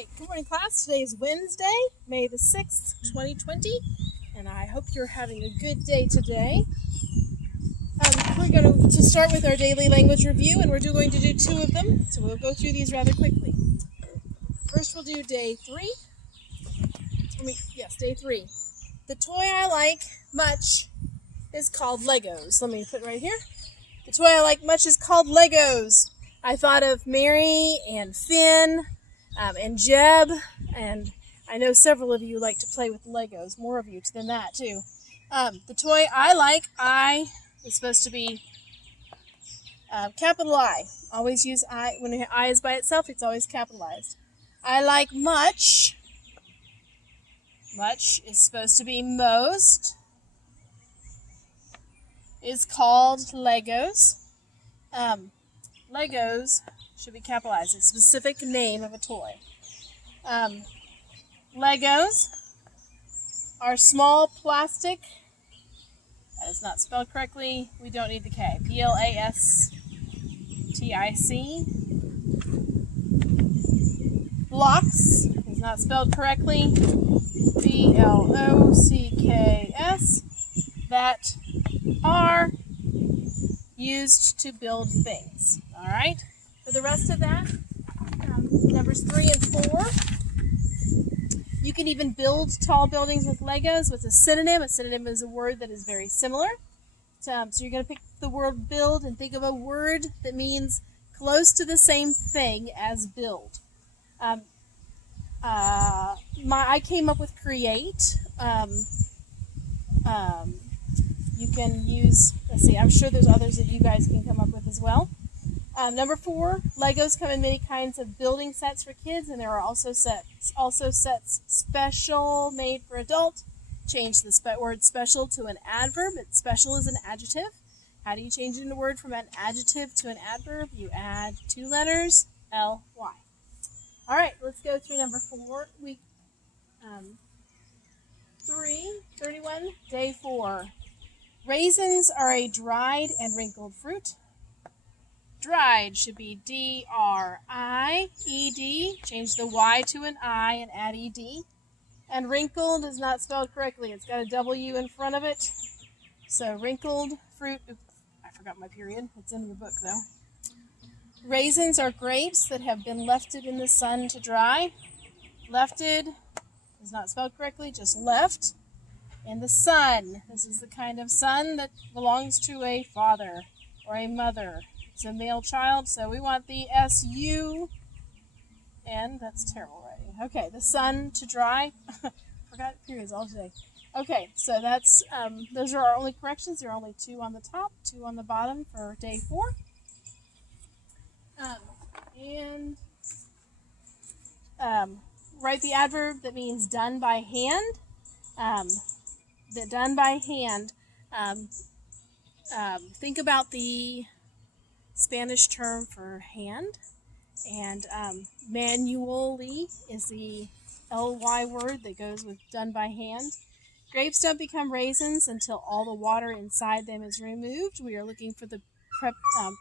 right, good morning class. Today is Wednesday, May the 6th, 2020, and I hope you're having a good day today. We're going to start with our daily language review, and we're going to do two of them, so we'll go through these rather quickly. First we'll do day 3. Day 3. The toy I like much is called Legos. Let me put it right here. The toy I like much is called Legos. I thought of Mary and Finn and Jeb, and I know several of you like to play with Legos, more of you than that too. The toy I like, I is supposed to be capital I. Always use I. When I is by itself, it's always capitalized. I like much. Much is supposed to be most. Is called Legos. Legos should be capitalized. It's a specific name of a toy. Legos are small plastic. That is not spelled correctly. We don't need the K. Plastic. Blocks is not spelled correctly. Blocks. That are used to build things. All right. For the rest of that, numbers 3 and 4. You can even build tall buildings with Legos. What's a synonym? A synonym is a word that is very similar. So you're going to pick the word build and think of a word that means close to the same thing as build. I came up with create. You can use, let's see, I'm sure there's others that you guys can come up with as well. Number 4, Legos come in many kinds of building sets for kids, and there are also sets special made for adult. Change the word special to an adverb. Special is an adjective. How do you change it in a word from an adjective to an adverb? You add 2 letters, L-Y. All right, let's go through number 4, week 31, day 4. Raisins are a dried and wrinkled fruit. Dried should be D-R-I-E-D. Change the Y to an I and add E-D. And wrinkled is not spelled correctly. It's got a W in front of it. So wrinkled fruit. Oops, I forgot my period. It's in the book though. Raisins are grapes that have been lefted in the sun to dry. Lefted is not spelled correctly, just left. And the sun. This is the kind of sun that belongs to a father or a mother. It's a male child, so we want the S-U-N. That's terrible writing. Okay, the sun to dry. Forgot periods all day. Okay, so that's those are our only corrections. There are only 2 on the top, 2 on the bottom for day 4. Write the adverb that means done by hand. Done by hand. Think about the Spanish term for hand, and manually is the L-Y word that goes with done by hand. Grapes don't become raisins until all the water inside them is removed. We are looking for the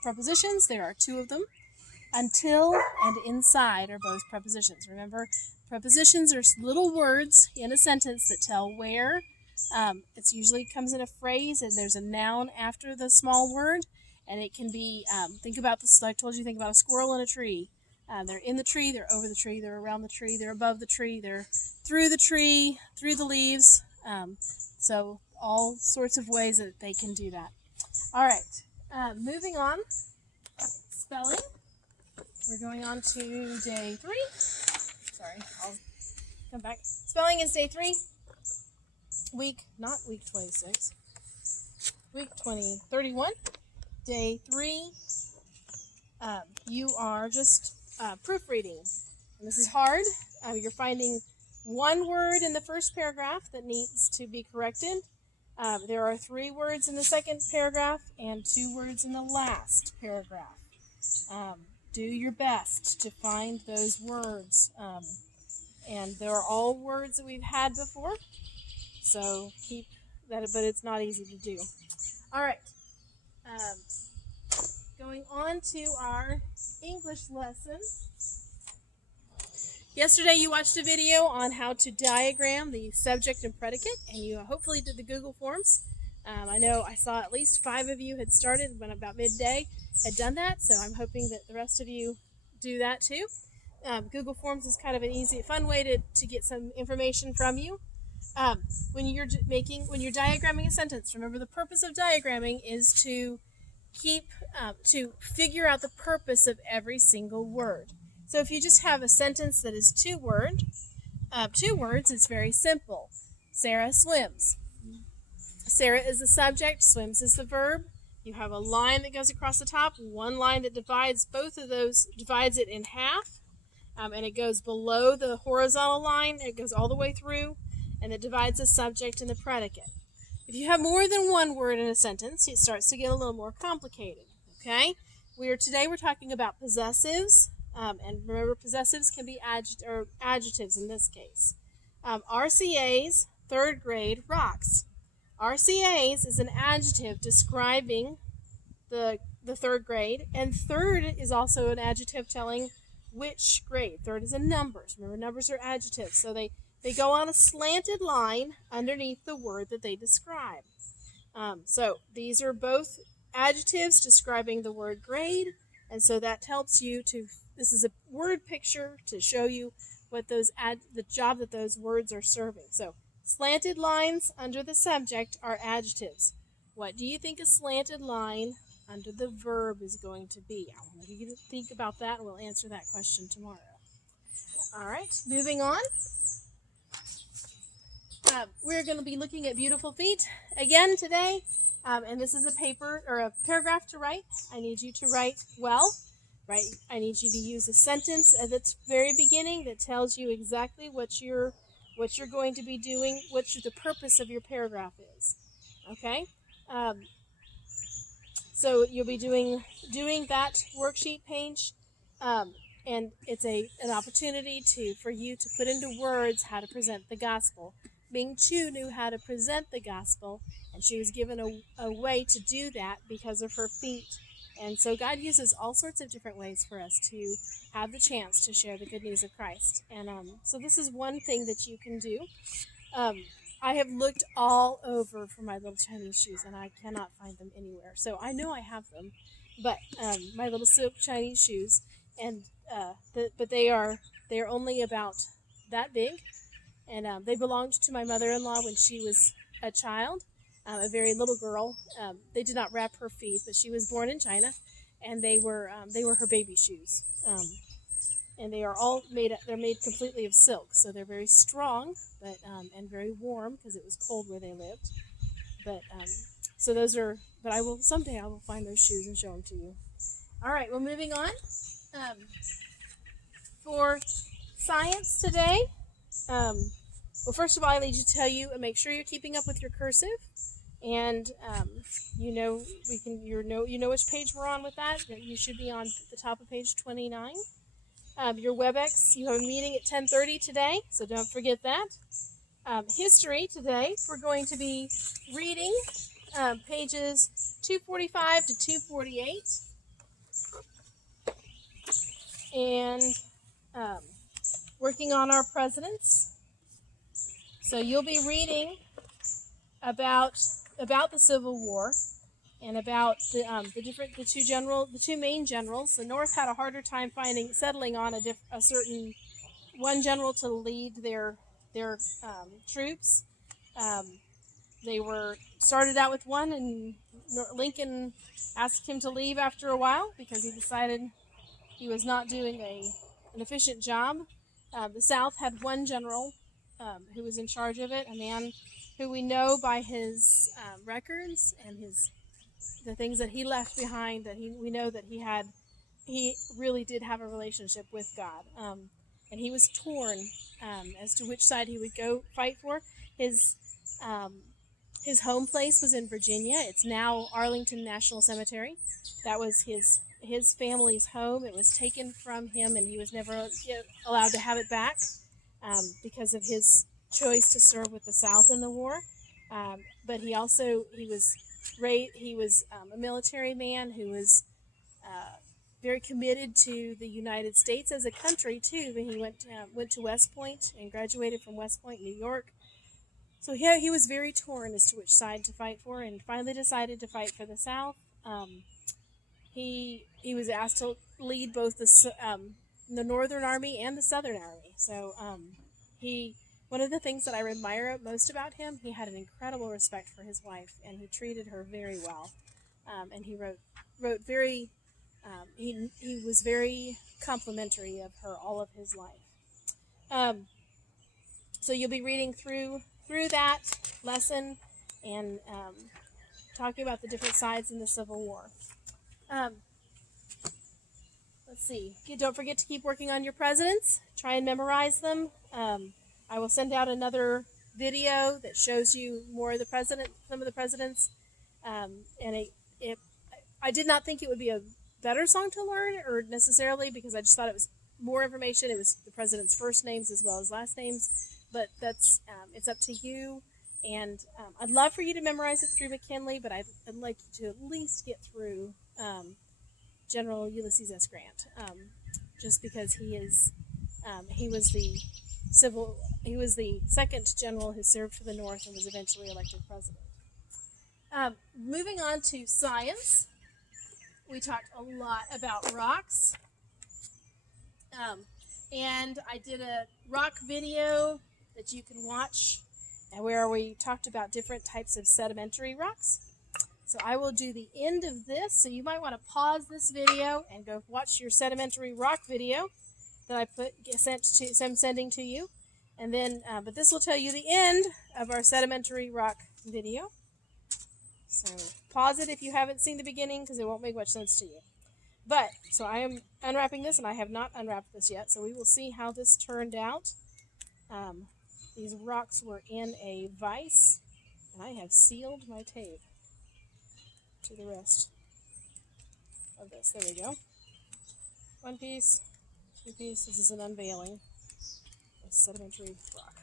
prepositions. There are 2 of them. Until and inside are both prepositions. Remember, prepositions are little words in a sentence that tell where. It usually comes in a phrase, and there's a noun after the small word. And it can be, think about this, I told you, think about a squirrel in a tree. They're in the tree, they're over the tree, they're around the tree, they're above the tree, they're through the tree, through the leaves. So all sorts of ways that they can do that. All right, moving on. Spelling. We're going on to day 3. Sorry, I'll come back. Spelling is day 3. Not week 26. Week 31. Day 3. You are just proofreading. And this is hard. You're finding 1 word in the first paragraph that needs to be corrected. There are 3 words in the second paragraph and 2 words in the last paragraph. Do your best to find those words. And they're all words that we've had before. So keep that, but it's not easy to do. All right. Going on to our English lesson. Yesterday you watched a video on how to diagram the subject and predicate, and you hopefully did the Google Forms. I know I saw at least 5 of you had started when about midday had done that, so I'm hoping that the rest of you do that too. Google Forms is kind of an easy, fun way to get some information from you. When you're diagramming a sentence, remember the purpose of diagramming is to to figure out the purpose of every single word. So if you just have a sentence that is two words, it's very simple. Sarah swims. Sarah is the subject, swims is the verb. You have a line that goes across the top, one line that divides both of those, divides it in half, and it goes below the horizontal line, it goes all the way through, and it divides the subject and the predicate. If you have more than one word in a sentence, it starts to get a little more complicated. Okay? Today we're talking about possessives, and remember possessives can be adjectives in this case. RCA's 3rd grade rocks. RCA's is an adjective describing the 3rd grade, and third is also an adjective telling which grade. Third is in numbers. Remember, numbers are adjectives, so they go on a slanted line underneath the word that they describe. So these are both adjectives describing the word grade, and so that helps you to, this is a word picture to show you what the job that those words are serving. So slanted lines under the subject are adjectives. What do you think a slanted line under the verb is going to be? I want you to think about that, and we'll answer that question tomorrow. All right, moving on. We're going to be looking at beautiful feet again today, and this is a paper or a paragraph to write. I need you to write well. Right? I need you to use a sentence at the very beginning that tells you exactly what you're going to be doing, what the purpose of your paragraph is. Okay? So you'll be doing that worksheet page, and it's an opportunity for you to put into words how to present the gospel. Ming Chu knew how to present the gospel, and she was given a way to do that because of her feet. And so God uses all sorts of different ways for us to have the chance to share the good news of Christ. And so this is one thing that you can do. I have looked all over for my little Chinese shoes, and I cannot find them anywhere. So I know I have them, but my little silk Chinese shoes, and but they're only about that big, and they belonged to my mother-in-law when she was a child, a very little girl. They did not wrap her feet, but she was born in China, and they were her baby shoes. And they are all made completely of silk, so they're very strong, but and very warm because it was cold where they lived. But so those are. But someday I will find those shoes and show them to you. All right, well, moving on. For science today, well, first of all, I need to tell you and make sure you're keeping up with your cursive, and you know which page we're on with that. You should be on the top of page 29. Your WebEx, you have a meeting at 10:30 today, so don't forget that. History today, we're going to be reading pages 245 to 248, and working on our presidents. So you'll be reading about the Civil War and about the two main generals. The North had a harder time settling on a certain one general to lead their troops. They started out with one, and Lincoln asked him to leave after a while because he decided he was not doing an efficient job. The South had one general who was in charge of it, a man who we know by his records and the things that he left behind, we know that he really did have a relationship with God. And he was torn as to which side he would go fight for. His home place was in Virginia. It's now Arlington National Cemetery. That was his family's home. It was taken from him, and he was never allowed to have it back because of his choice to serve with the South in the war. But he was a military man who was very committed to the United States as a country too. He went to West Point and graduated from West Point, New York. So yeah, he was very torn as to which side to fight for, and finally decided to fight for the South. He was asked to lead both the Northern Army and the Southern Army. So he one of the things that I admire most about him, he had an incredible respect for his wife, and he treated her very well. And he wrote very he was very complimentary of her all of his life. Um, so you'll be reading through that lesson and talking about the different sides in the Civil War. Um, let's see. Don't forget to keep working on your presidents. Try and memorize them. I will send out another video that shows you some of the presidents, and I did not think it would be a better song to learn, or necessarily, because I just thought it was more information. It was the president's first names as well as last names, but that's it's up to you. And I'd love for you to memorize it through McKinley, but I'd like you to at least get through General Ulysses S. Grant, just because he was the second general who served for the North and was eventually elected president. Moving on to science, we talked a lot about rocks, and I did a rock video that you can watch, and where we talked about different types of sedimentary rocks. So I will do the end of this, so you might want to pause this video and go watch your sedimentary rock video that I'm sending to you, and then but this will tell you the end of our sedimentary rock video. So pause it if you haven't seen the beginning, because it won't make much sense to you. But so I am unwrapping this, and I have not unwrapped this yet, so we will see how this turned out. These rocks were in a vise, and I have sealed my tape to the rest of this. There we go. One piece, two piece. This is an unveiling of sedimentary rock.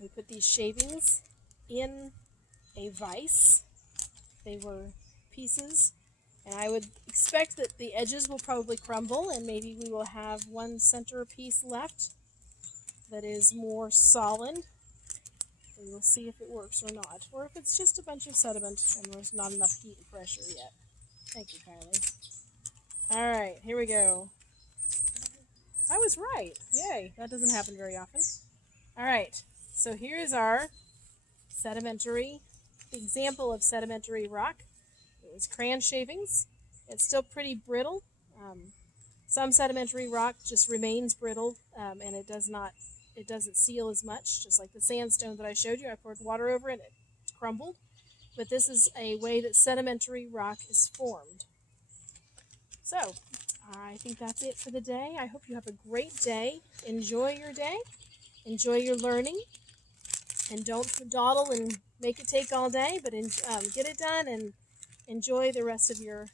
We put these shavings in a vise. They were pieces, and I would expect that the edges will probably crumble, and maybe we will have one center piece left that is more solid. We will see if it works or not, or if it's just a bunch of sediment and there's not enough heat and pressure yet. Thank you, Kylie. All right, here we go. I was right. Yay, that doesn't happen very often. All right, so here is our example of sedimentary rock. It was crayon shavings. It's still pretty brittle. Some sedimentary rock just remains brittle, and it doesn't seal as much, just like the sandstone that I showed you. I poured water over it and it crumbled. But this is a way that sedimentary rock is formed. So, I think that's it for the day. I hope you have a great day. Enjoy your day. Enjoy your learning. And don't dawdle and make it take all day, but get it done and enjoy the rest of your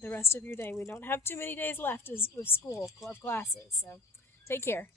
day. We don't have too many days left with school, club classes, so take care.